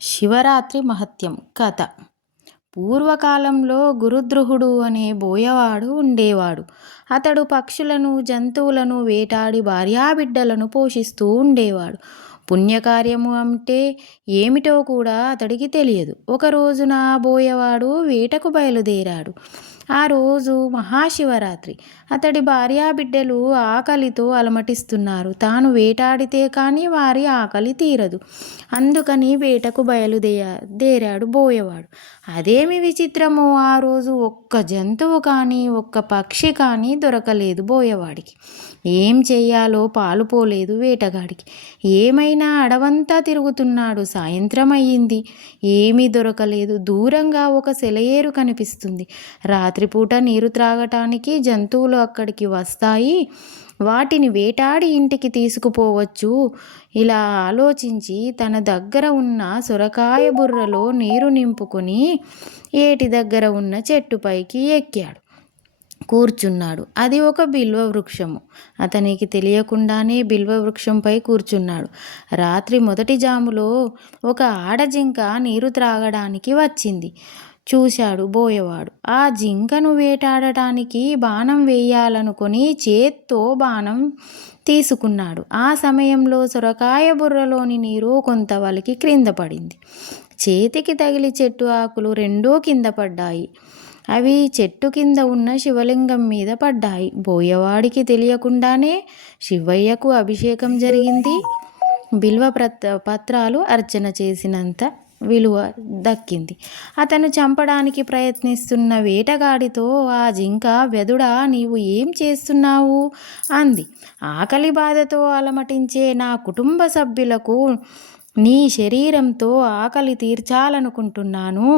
శివరాత్రి మహత్యం కథ. పూర్వకాలంలో గురుద్రుహుడు అనే బోయవాడు ఉండేవాడు. అతడు పక్షులను, జంతువులను వేటాడి భార్యాబిడ్డలను పోషిస్తూ ఉండేవాడు. పుణ్యకార్యము అంటే ఏమిటో కూడా అతడికి తెలియదు. ఒక రోజున బోయవాడు వేటకు బయలుదేరాడు. ఆ రోజు మహాశివరాత్రి. అతడి భార్యాబిడ్డలు ఆకలితో అలమటిస్తున్నారు. తాను వేటాడితే కానీ వారి ఆకలి తీరదు. అందుకని వేటకు బయలుదేరాడు బోయవాడు. అదేమి విచిత్రమో, ఆ రోజు ఒక్క జంతువు కానీ ఒక్క పక్షి కానీ దొరకలేదు బోయవాడికి. ఏం చెయ్యాలో పాలుపోలేదు వేటగాడికి. ఏమైనా అడవంతా తిరుగుతున్నాడు. సాయంత్రం అయ్యింది. ఏమీ దొరకలేదు. దూరంగా ఒక సెలయేరు కనిపిస్తుంది. రాత్రిపూట నీరు త్రాగటానికి జంతువులు అక్కడికి వస్తాయి. వాటిని వేటాడి ఇంటికి తీసుకుపోవచ్చు. ఇలా ఆలోచించి తన దగ్గర ఉన్న సొరకాయ బుర్రలో నీరు నింపుకొని ఏటి దగ్గర ఉన్న చెట్టుపైకి ఎక్కాడు. కూర్చున్నాడు. అది ఒక బిల్వ వృక్షము. అతనికి తెలియకుండానే బిల్వ వృక్షంపై కూర్చున్నాడు. రాత్రి మొదటి జాములో ఒక ఆడజింక నీరు త్రాగడానికి వచ్చింది. చూశాడు బోయవాడు. ఆ జింకను వేటాడటానికి బాణం వేయాలనుకొని చేత్తో బాణం తీసుకున్నాడు. ఆ సమయంలో సొరకాయ బుర్రలోని నీరు కొంత వలికి క్రింద పడింది. చేతికి తగిలి చెట్టు ఆకులు రెండూ కింద పడ్డాయి. అవి చెట్టు కింద ఉన్న శివలింగం మీద పడ్డాయి. బోయవాడికి తెలియకుండానే శివయ్యకు అభిషేకం జరిగింది. బిల్వ పత్రాలు అర్చన చేసినంత విలువ దక్కింది. అతను చంపడానికి ప్రయత్నిస్తున్న వేటగాడితో ఆ జింక, వెదుడా, నీవు ఏం చేస్తున్నావు అంది. ఆకలి బాధతో అలమటించే నా కుటుంబ సభ్యులకు నీ శరీరంతో ఆకలి తీర్చాలనుకుంటున్నాను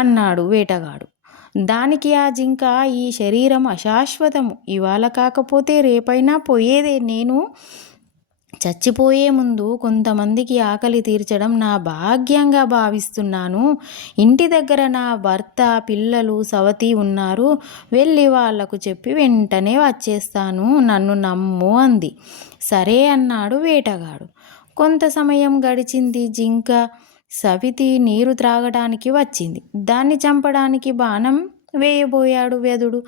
అన్నాడు వేటగాడు. దానికి ఆ జింక, ఈ శరీరం అశాశ్వతము. ఇవాళ కాకపోతే రేపైనా పోయేదే. నేను చచ్చిపోయే ముందు కొంతమందికి ఆకలి తీర్చడం నా భాగ్యంగా భావిస్తున్నాను. ఇంటి దగ్గర నా భర్త, పిల్లలు, సవతి ఉన్నారు. వెళ్ళి వాళ్లకు చెప్పి వెంటనే వచ్చేస్తాను. నన్ను నమ్ము అంది. సరే అన్నాడు వేటగాడు. కొంత సమయం గడిచింది. జింక, సవితి నీరు త్రాగడానికి వచ్చింది. దాన్ని చంపడానికి బాణం వేయబోయాడు వెదుడు.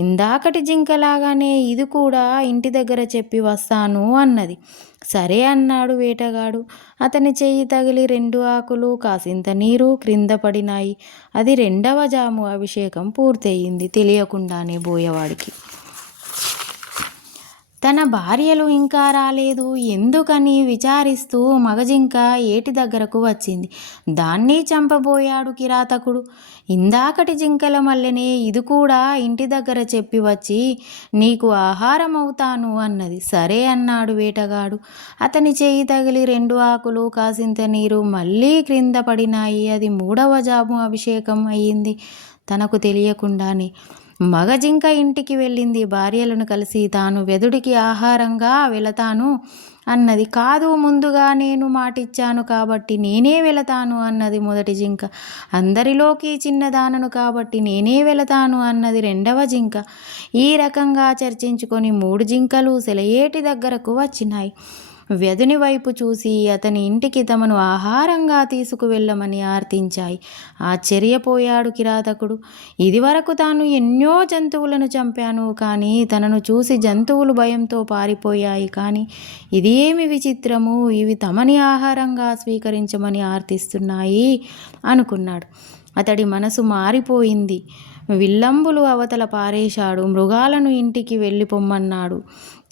ఇందాకటి జింకలాగానే ఇది కూడా ఇంటి దగ్గర చెప్పి వస్తాను అన్నది. సరే అన్నాడు వేటగాడు. అతని చెయ్యి తగిలి 2 ఆకులు, కాసింత నీరు క్రింద పడినాయి. అది రెండవ జాము అభిషేకం పూర్తయింది తెలియకుండానే బోయవాడికి. తన భార్యలు ఇంకా రాలేదు ఎందుకని విచారిస్తూ మగజింక ఏటి దగ్గరకు వచ్చింది. దాన్ని చంపబోయాడు కిరాతకుడు. ఇందాకటి జింకల మల్లెనే ఇది కూడా ఇంటి దగ్గర చెప్పి వచ్చి నీకు ఆహారం అవుతాను అన్నది. సరే అన్నాడు వేటగాడు. అతని చేయి తగిలి 2 ఆకులు, కాసింత నీరు మళ్ళీ క్రింద పడినాయి. అది 3వ జాము అభిషేకం అయ్యింది తనకు తెలియకుండానే. మగజింక ఇంటికి వెళ్ళింది. భార్యలను కలిసి తాను వెదుడికి ఆహారంగా వెళతాను అన్నది. కాదు, ముందుగా నేను మాటిచ్చాను కాబట్టి నేనే వెళతాను అన్నది మొదటి జింక. అందరిలోకి చిన్నదానను కాబట్టి నేనే వెళతాను అన్నది రెండవ జింక. ఈ రకంగా చర్చించుకొని 3 జింకలు సెలయేటి దగ్గరకు వచ్చినాయి. వెదుని వైపు చూసి అతని ఇంటికి తమను ఆహారంగా తీసుకువెళ్ళమని ఆర్తించాయి. ఆశ్చర్యపోయాడు కిరాతకుడు. ఇదివరకు తాను ఎన్నో జంతువులను చంపాను, కానీ తనను చూసి జంతువులు భయంతో పారిపోయాయి. కానీ ఇది ఏమి విచిత్రము, ఇవి తమని ఆహారంగా స్వీకరించమని ఆర్తిస్తున్నాయి అనుకున్నాడు. అతడి మనసు మారిపోయింది. విల్లంబులు అవతల పారేశాడు. మృగాలను ఇంటికి వెళ్ళిపోమ్మన్నాడు.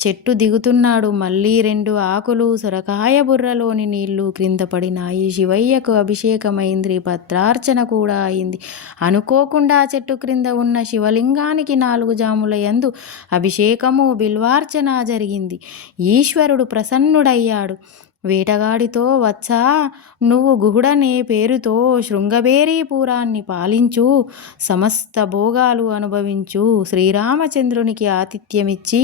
చెట్టు దిగుతున్నాడు. మళ్ళీ 2 ఆకులు, సొరకాయ బుర్రలోని నీళ్లు క్రింద పడినాయి. శివయ్యకు అభిషేకమైంది. పత్రార్చన కూడా అయింది. అనుకోకుండా చెట్టు క్రింద ఉన్న శివలింగానికి 4 జాముల యందు అభిషేకము, బిల్వార్చన జరిగింది. ఈశ్వరుడు ప్రసన్నుడయ్యాడు. వేటగాడితో, వచ్చా, నువ్వు గుహుడనే పేరుతో శృంగబేరీపురాన్ని పాలించు, సమస్త భోగాలు అనుభవించు, శ్రీరామచంద్రునికి ఆతిథ్యమిచ్చి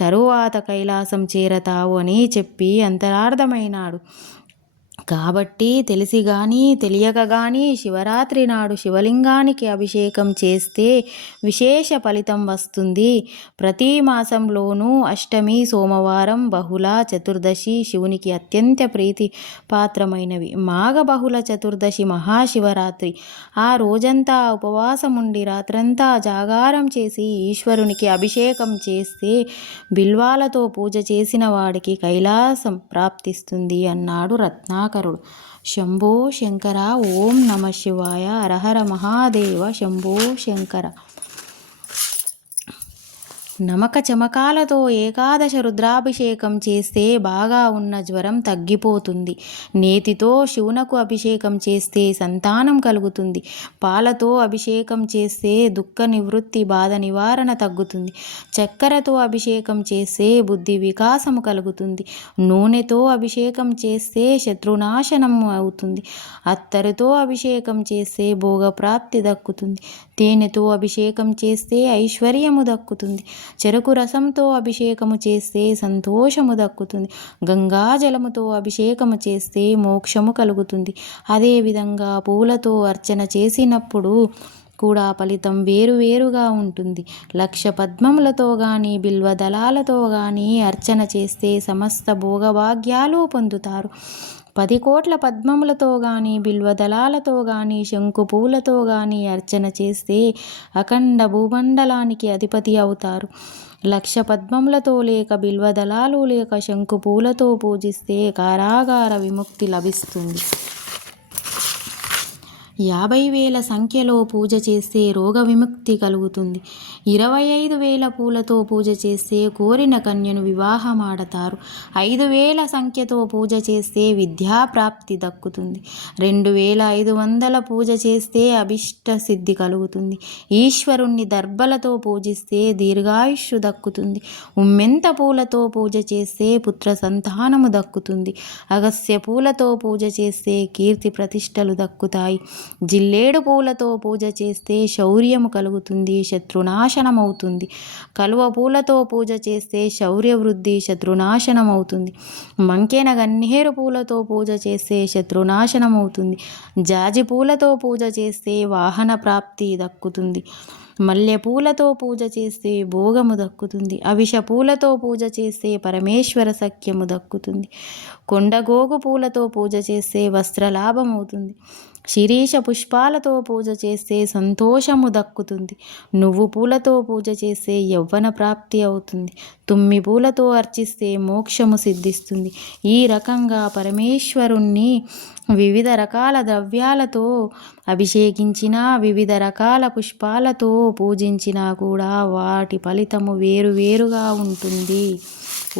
తరువాత కైలాసం చేరతావు అని చెప్పి అంతరార్థమైనాడు. కాబట్టి తెలిసి గాని తెలియక గాని శివరాత్రి నాడు శివలింగానికి అభిషేకం చేస్తే విశేష ఫలితం వస్తుంది. ప్రతి మాసంలోనూ అష్టమి, సోమవారం, బహుళ, చతుర్దశి శివునికి అత్యంత ప్రీతి పాత్రమైనవి. మాఘ బహుళ చతుర్దశి మహాశివరాత్రి. ఆ రోజంతా ఉపవాసం ఉండి రాత్రంతా జాగారం చేసి ఈశ్వరునికి అభిషేకం చేస్తే బిల్వాలతో పూజ చేసిన వాడికి కైలాసం ప్రాప్తిస్తుంది అన్నాడు రత్నాకరుడు. శంభో శంకర. ఓం నమ శివాయ. హరహర మహాదేవ. శంభో శంకర. నమక చమకాలతో ఏకాదశ రుద్రాభిషేకం చేస్తే బాగా ఉన్న జ్వరం తగ్గిపోతుంది. నేతితో శివునకు అభిషేకం చేస్తే సంతానం కలుగుతుంది. పాలతో అభిషేకం చేస్తే దుఃఖ నివృత్తి, బాధ నివారణ తగ్గుతుంది. చక్కెరతో అభిషేకం చేస్తే బుద్ధి వికాసము కలుగుతుంది. నూనెతో అభిషేకం చేస్తే శత్రునాశనం అవుతుంది. అత్తరుతో అభిషేకం చేస్తే భోగప్రాప్తి దక్కుతుంది. తేనెతో అభిషేకం చేస్తే ఐశ్వర్యము దక్కుతుంది. చెరకు రసంతో అభిషేకము చేస్తే సంతోషము దక్కుతుంది. గంగాజలముతో అభిషేకము చేస్తే మోక్షము కలుగుతుంది. అదేవిధంగా పూలతో అర్చన చేసినప్పుడు కూడా ఫలితం వేరువేరుగా ఉంటుంది. లక్ష పద్మములతో కానీ బిల్వదళాలతో కానీ అర్చన చేస్తే సమస్త భోగభాగ్యాలు పొందుతారు. 10 కోట్ల పద్మములతో కానీ బిల్వదళాలతో కానీ శంకు పూలతో కానీ అర్చన చేస్తే అఖండ భూమండలానికి అధిపతి అవుతారు. 1,00,000 పద్మములతో లేక బిల్వదళాలు లేక శంకు పూలతో పూజిస్తే కారాగార విముక్తి లభిస్తుంది. 50,000 సంఖ్యలో పూజ చేస్తే రోగ విముక్తి కలుగుతుంది. 25,000 పూలతో పూజ చేస్తే కోరిన కన్యను వివాహమాడతారు. 5,000 సంఖ్యతో పూజ చేస్తే విద్యాప్రాప్తి దక్కుతుంది. 2,500 పూజ చేస్తే అభిష్ట సిద్ధి కలుగుతుంది. ఈశ్వరుణ్ణి దర్భలతో పూజిస్తే దీర్ఘాయుష్షు దక్కుతుంది. ఉమ్మెంత పూలతో పూజ చేస్తే పుత్ర సంతానము దక్కుతుంది. అగస్య పూలతో పూజ చేస్తే కీర్తి ప్రతిష్టలు దక్కుతాయి. జిల్లేడు పూలతో పూజ చేస్తే శౌర్యము కలుగుతుంది, శత్రునాశనమవుతుంది. కలువ పూలతో పూజ చేస్తే శౌర్యవృద్ధి, శత్రునాశనమవుతుంది. మంకెన గన్నేరు పూలతో పూజ చేస్తే శత్రునాశనమవుతుంది. జాజి పూలతో పూజ చేస్తే వాహన ప్రాప్తి దక్కుతుంది. మల్లెపూలతో పూజ చేస్తే భోగము దక్కుతుంది. అవిష పూలతో పూజ చేస్తే పరమేశ్వర సఖ్యము దక్కుతుంది. కొండగోగు పూలతో పూజ చేస్తే వస్త్రలాభం అవుతుంది. శిరీష పుష్పాలతో పూజ చేస్తే సంతోషము దక్కుతుంది. నువ్వు పూలతో పూజ చేస్తే యవ్వన ప్రాప్తి అవుతుంది. తుమ్మి పూలతో అర్చిస్తే మోక్షము సిద్ధిస్తుంది. ఈ రకంగా పరమేశ్వరుణ్ణి వివిధ రకాల ద్రవ్యాలతో అభిషేకించినా, వివిధ రకాల పుష్పాలతో పూజించినా కూడా వాటి ఫలితము వేరువేరుగా ఉంటుంది.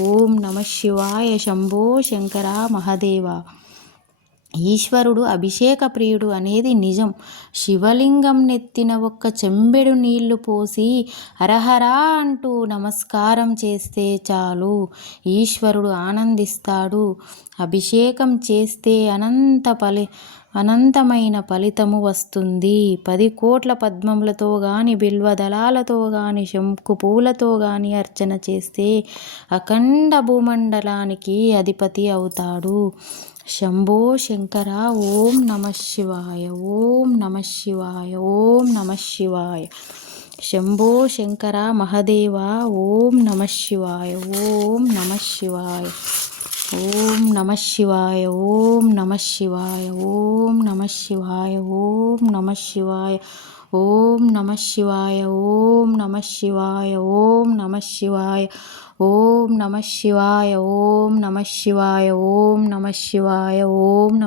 ఓం నమ శివాయ. శంభో శంకర మహదేవ. ఈశ్వరుడు అభిషేక ప్రియుడు అనేది నిజం. శివలింగం నెత్తిన ఒక్క చెంబెడు నీళ్లు పోసి హరహరా అంటూ నమస్కారం చేస్తే చాలు, ఈశ్వరుడు ఆనందిస్తాడు. అభిషేకం చేస్తే అనంతమైన ఫలితము వస్తుంది. 10 కోట్ల పద్మములతో కానీ బిల్వదళాలతో కానీ శంకు పూలతో కానీ అర్చన చేస్తే అఖండ భూమండలానికి అధిపతి అవుతాడు. శంభో శంకర. ఓం నమ శివాయ. ఓం నమ శివాయ. ఓం నమ శివాయ. శంభో శంకర మహదేవ. ఓం నమ శివాయ. ఓం నమ శివాయ. ఓం నమ శివాయ. ఓం నమ శివాయ. ఓం నమ శివాయ. ఓం నమ శివాయ. ఓం నమ శివాయ. ఓం నమ శివాయ. ఓం నమ శివాయ. ఓం నమ శివాయ. ఓం నమ శివాయ. ఓం నమ శివాయ. ఓం నమ